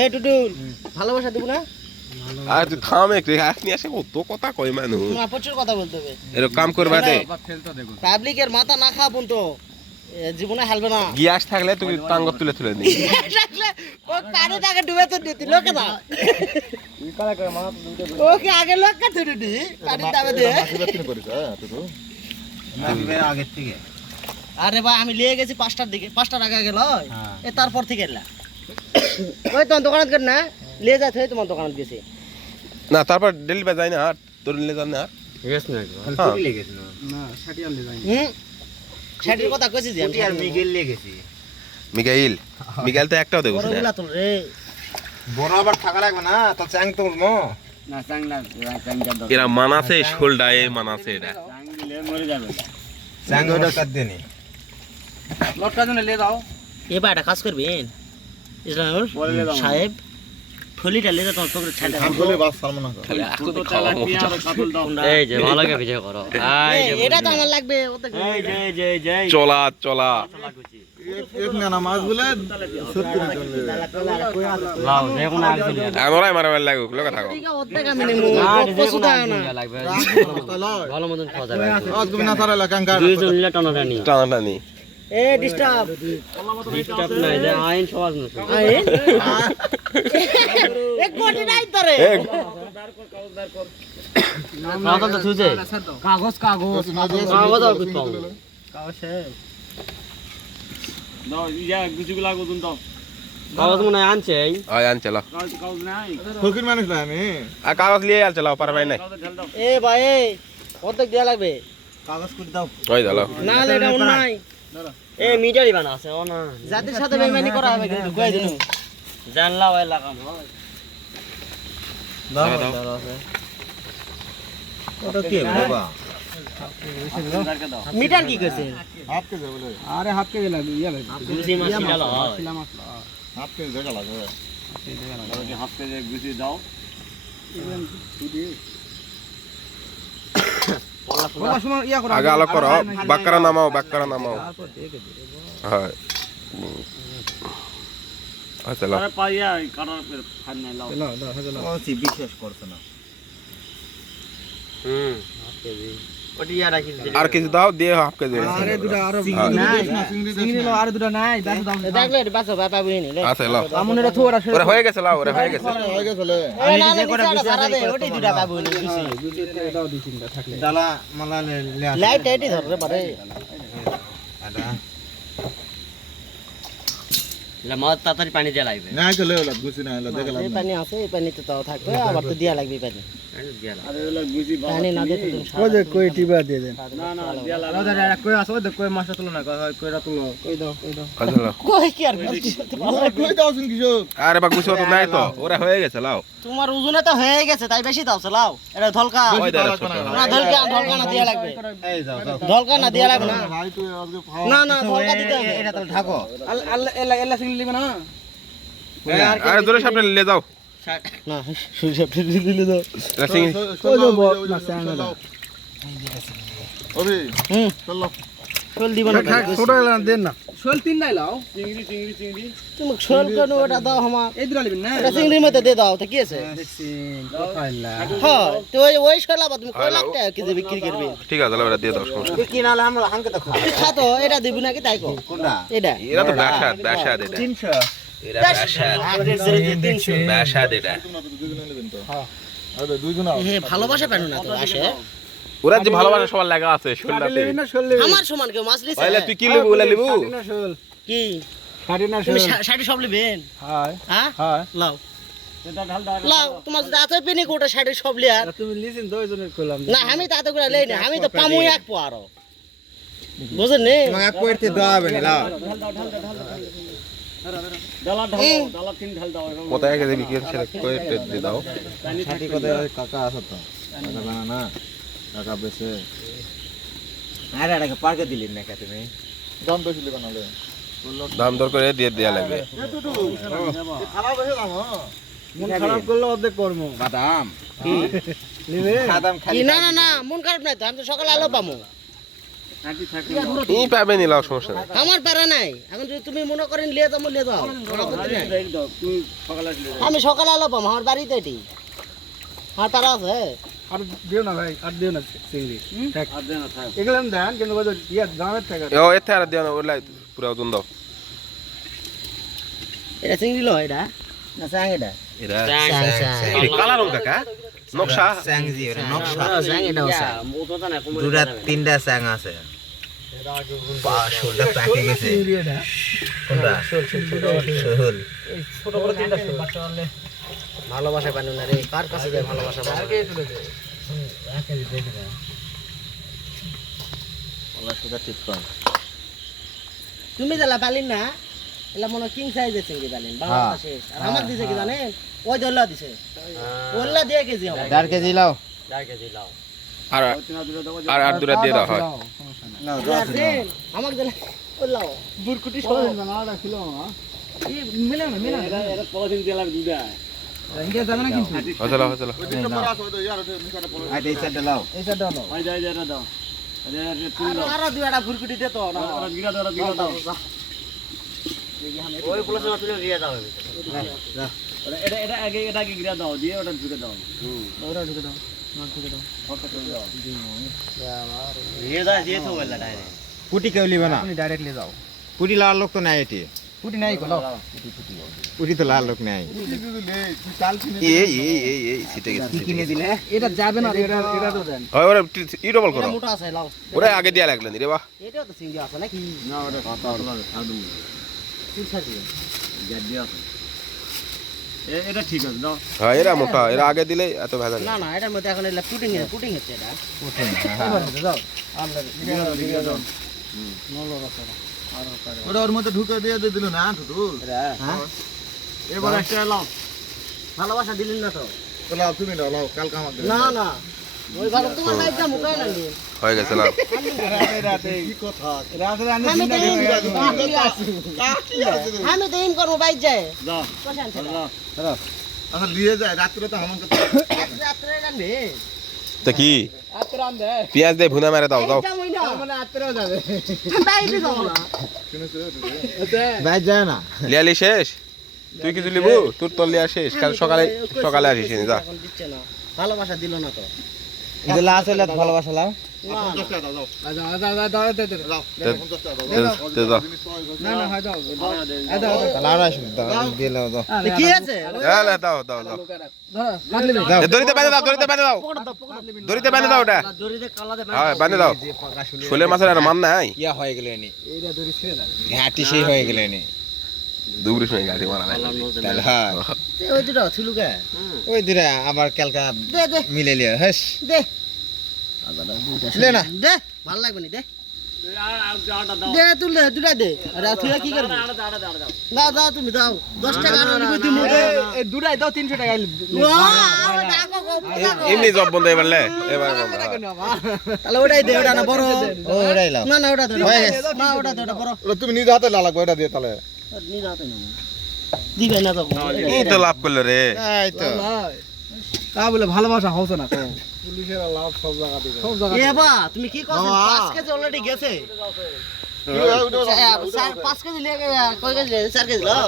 এই টুটুল ভালোবাসা দেব না আর তুই থাম একটু আপনি আসে কত কথা কই মানুষ না প্রচুর কথা বলতে হবে এরকম কাম করবা দে পাবলিকের মাথা না খাবুন তো জীবনে হালবে না গিয়াস থাকলে তুই টাঙ্গ তুলে তুলে নি থাকলে ও কানে টাকা ডুবে তো দিতি লোকে না ওকে আগে লোক তুলে দি কানে দাবে দে আগে থেকে আরে ভাই আমি লিয়ে গেছি 5টার দিকে 5টার আগে গেল এ তারপর থেকে এলা ওই তোমার দোকানত গেল না লিয়ে যাচ্ছে তোমার দোকানত গেছি না তারপর ডেলিভারি যায় না আর তোর নিলে যান না গেছ না হ্যাঁ। লেগেছে না শাটি আনলে যাই সেটির কথা কইছি যে আমি আর মিগেল লেগেছি মিগাইল মিগাইল তো একটাও দেখছ না বড়গুলা তো রে বড় আবার থাকা লাগবে না তো চ্যাং তো মো না চাংলা চাংটা দাও এরা মানাছে শোলডায়ে মানাছে এটা চাং দিলে মরে যাবে চ্যাং ওটা কাট দেনি লটকা জন্য লে দাও এবার একটা কাজ করবেন ইসলামুল বলে দাও সাহেব ফলিটা লেজা তোমার পকেটে ছাড়া বলে বাস সালমান না খালি আকু তো খাওয়া চালা পিয়া আর কাতল দাও এই যে ভালো করে ভিডিও করো এই যে এটা তো আমার লাগবে ওতে এই যে যে চলা চলা এক না মাছ বলে সত্যি না চলে লাও দেখুন আর চলে আমরাই মারাবার লাগু লোক থাকো ঠিক আছে ওতে কামে নেমু না কসু দেখুন দাও আর না চলে লাগবে ভালো মতন খাওয়া যাবে আজ তুমি না সারা লাগান কার দুইজন মিলে টানাটানি টানাটানি এ ডিস্টার্ব ডিস্টার্ব নাই যে আইন সমাজ না আইন এক কোটি নাই তোরে কাগজ তো ছুঁজে কাগজ কাগজ কাগজ আর কিছু পাবো দাও ইয়া গুছিগুলা গুদুন দাও কাগজ মনে হয় আনছে আয় আন চলো কাগজ কাগজ নাই ফকির মানুষ না আমি আর কাগজ নিয়ে আল চলো পারবাই নাই কাগজ ঢেল দাও এ ভাই অর্ধেক দেয়া লাগবে কাগজ করে দাও ওই চলো না লেটা নাই এ মিটারই বানা আছে ও না জাতির সাথে বেইমানি করা হবে কিন্তু কই দিনু জানলা ওই লাগাম দাও ওটা কি বাবা দারকে দাও মিটার কি কইছে হাফ কে যাবে বলে আরে হাত কে লাগবে ইয়া লাগবে দুসি মাছ ছিলালো হাফ কে জায়গা লাগবে দাও হাত কে গুছি দাও আগে আলো করো বাক্কারা নামাও হয় চলো আরে পাইয়া কাটার খান নাই লাও ও সি বিশ্বাস করছ না হুম ওটি ইয়া রাখি আর কিছু দাও দিয়ে হাফ কেজি আরে দুটা আরো চিংড়ি লো আর দুটো নাই দাও দাও দেখলে বাসো বাবা বুঝি নি আছে লাও আমনেরা থোড়া ওরে হয়ে গেছে লাও ওরে হয়ে গেছে হয়ে গেছে লে এই না না নিচে সারা দে ওটি দুটা বাবু নি দিছি দাও দি চিংড়া থাকলে ডালা মালা লে লাইট এটি ধরে পারে আদা লা মত তাড়াতাড়ি পানি দিয়ে লাগবে না চলে ওলা গুছি না এলা দেখলাম এই পানি আছে এই পানি তো তাও থাকবে আবার তো দিয়া লাগবে পানি আরে ওলা গুছি পানি না দিতে তুমি ওই যে কই টিবা দিয়ে দেন না না দিয়া লাগা দাদা কই আসো ওই কই মাছটা তুলো না কইরা তুলো কই দাও চলো কই কি আর কই দাও শুন কিশো আরে বা গুছো তো নাই তো ওরে হয়ে গেছে লাও তোমার ওজনে তো হয়ে গেছে তাই বেশি দাও লাও এটা ধলকা ওই দাও ছোট না ধলকা না দিয়া লাগবে এই যাও যাও ধলকা না দিয়া লাগবে না ভাই তুই আজকে খাও না না ধলকা দিতে হবে এটা তো ঢাকো আল্লাহ এলা চিংড়ি লিবে না আরে দূরে সামনে নিয়ে যাও না সুইসব দিলে দাও এটা চিংড়ি ওরে হুম চলো শোল দিব না ছোট এলা দেন না শোল তিন নাই লাও চিংড়ি তুমি শোল কেন ওটা দাও আমার এই দুটো লিবেন না এটা চিংড়ির মধ্যে দিয়ে দাও তো কি আছে খাইলা হ্যাঁ তো ওই শোল আবার তুমি কয় লাখ টাকা কেজি বিক্রি করবে ঠিক আছে ওরা দিয়ে দাও সমস্যা তুই কি নালে আমরা হাঙ্কে তো খাও তুই খা তো এটা দিবি নাকি তাই কো কোনটা এটা এরা তো বাসাদ এটা 300 এরা বাসাদ এটা আরে দুইজন হে ভালোবাসা পেন না তো আসে ওরা যে ভালোবাসা সবার লাগা আছে শোলটাতে আমার সমান কেউ মাছ লিছে তাহলে তুই কি লিবু ওলা লিবু কি শাড়ি না তুমি শাড়ি সব লিবেন হাই হ্যাঁ হাই লাও এটা ঢাল দাও লাও তোমার যদি আছে পেনি কোটা শাড়ি সব লিয়ার তুমি লিসেন দুইজনের কইলাম না আমি তাতে করে লই না আমি তো পামু এক পো আরো বুঝেন নি তোমাকে কইতে দেওয়া হবে না লাও ডালা তিন ঢাল দাও কোথায় গেছে বিক্রি ছেলে কই দিয়ে দাও ছাটি কথা কাকা আছে তো কাকা জানা না কাকা বেশে আরে আরে পার্কে দিলেন না তুমি দাম বেশি দিবেন নালে দাম দর করে দিয়ে দেয়া লাগবে খারাপ হয়ে যাম মন খারাপ করলে অর্ধেক কর্ম বাদাম কি নিবে বাদাম কি না না না মন খারাপ নাই তো আমি তো সকালে আলো পামু ই পাবে নিলাও সমস্যা নাই আমার প্যারা নাই, এখন যদি তুমি মনে করেন লিয়ে যাবো লিয়ে যাও, কোনো আপত্তি নাই। আমি সকালে আলো পাম, আমার বাড়িতে এটি আমার প্যারা আছে। আর দিও না ভাই, আর দিও না চিংড়ি এগুলো দেন, কিন্তু ইয়া দামের টাকা ও এতে আর দিও না ওলাই পুরা ওজন দাও এটা চিংড়ি লো, এটা না চাং, এটা এরা চাং, চাং। এটা কালা রং কাকা নকশা স্যাংজি এটা নকশা চাং, এটা আছে। দুটা তিনটা স্যাং আছে শোলটা পাকে গেছে কোনটা শোল ভালোবাসা পানি না রে, কার কাছে যায় ভালোবাসা পানি? তুমি যেলা পালিন না, এলা মনে কিং সাইজের চিংড়ি পালিন বাংলাদেশে। আর আমার দিছে কি জানেন, ওই দল্লা দিছে, ওল্লা দিয়ে কেজি হবে। 1.5 কেজি লাও আর আর আর দুরা দিয়ে দাও হয় আছেন আমাকে দিলা ওল্লাও বুরকুটি সহ না রাখিল এই মিলে না এটা পলিথিন তেলার দুধা ইন্ডিয়া যাবে না কিন্তু হজলা হজলা আর এই সাইডে লাও এই সাইডে দাও ভাই যাই যাই দাও আর দুইটা বুরকুটি দে তো না গিরা দাও ওই পুলিশ তুলে দিয়ে দাও এটা আগে গিরা দাও দিয়ে ওটা ঢুকে দাও ওটা ঢুকে দাও দিয়ে দাও দিয়ে তো বললা ডাইরেক্ট পুটি কেউ লিবে না আপনি ডাইরেক্টলি যাও পুটি লাল লোক তো নাই এটি পুটি নাই গো লাও পুটি তো লাল লোক নাই এই সিটে গেছে কিনে দিলে এটা যাবে না, এটা তো দেন। হয় ওরে ই ডবল করো এটা মোটা আছে লাও, ওরে আগে দিয়া লাগলেন রে বাহ এটাও তো চিংড়ি আছে নাকি? না ওটা কথা হলো আদু তিন সাইজ গাড্ডি আছে এটা ঠিক আছে দাও হ্যাঁ এরা মোটা এরা আগে দিলে এত ভেজাল না না, এটার মধ্যে এখন এলা পুটিং হচ্ছে এটা। দাও আমরা গিরা দাও ওটা ওর মধ্যে ঢুকে দিয়ে দিল না টুটুল হ্যাঁ এবার একটা লাও ভালোবাসা দিলেন না তো? লাও তুমি লাও কালকে আমাকে না না, ওই ভালো তোমার লাইফটা মোটাই লাগবে। হয়ে গেছে না কি কথা রাতে আমি তো এম আমি তো এম করবো বাইক যায় যাও কোশান ছেলে আচ্ছা দিয়ে যায় রাত্রে তো হামান করতে রাত্রে রান্নে তা কি আতরাম দে পেঁয়াজ দিয়ে ভুনা মেরে দাও দাও এটা মই না মানে আতরাও যাবে বাইরে যাবো না। ভাই যায় না লিয়ালি শেষ তুই কিছু লিবু তোর তোর লিয়া শেষ কাল সকালে সকালে আসিস নি, যা এখন দিচ্ছে না, ভালোবাসা দিল না তো। যে লাশ হইলে ভালোবাসা লাও না দাও তে দাও না না হয় দাও লাউ আসুন দাও দিয়ে লাও দাও তো কি আছে? হ্যাঁ দাও দাও দাও মাতলি দাও দড়িতে বেঁধে দাও দড়িতে বেঁধে দাও দড়িতে বেঁধে দাও ওটা দড়িতে কালাতে হ্যাঁ বেঁধে দাও শোলে মাছের আর মান নাই ইয়া হয়ে গেল এনে এইটা দড়ি ছেড়ে দাও ঘাটি সেই হয়ে গেল এনে দুবরি সময় গাড়ি মারা নাই তাহলে হ্যাঁ ওই দুটো থুলুকা ওই দিরা আবার কালকা দে দে মিলে লিয়া হেস দে লে না দে ভালো লাগবে নি, দে দে তুই দে দুটা দে। আরে তুই কি করবি? না দাও তুমি দাও 10 টাকা আর নিবি তুমি দে। এই দুটাই দাও 300 টাকা এমনি জব বন্ধ এবারলে এবার বন্ধ তাহলে ওটাই দে, ওটা না বড়। ও ওরাই লাও না না ওটা দে, হয়ে গেছে। না ওটা দে, ওটা বড়। তুমি নিজে হাতে লা লাগবে এটা দিয়ে তাহলে নি যাতে না দিবে না তো। এই তো লাভ করলো রে এই তো তা বলে ভালোবাসা হচ্ছে না তো পুলিশের লাভ সব জায়গা দিবে সব জায়গা এ বা তুমি কি করছ? 5 কেজি অলরেডি গেছে। 5 কেজি লিয়ে কয় কেজি? 4 কেজি লো।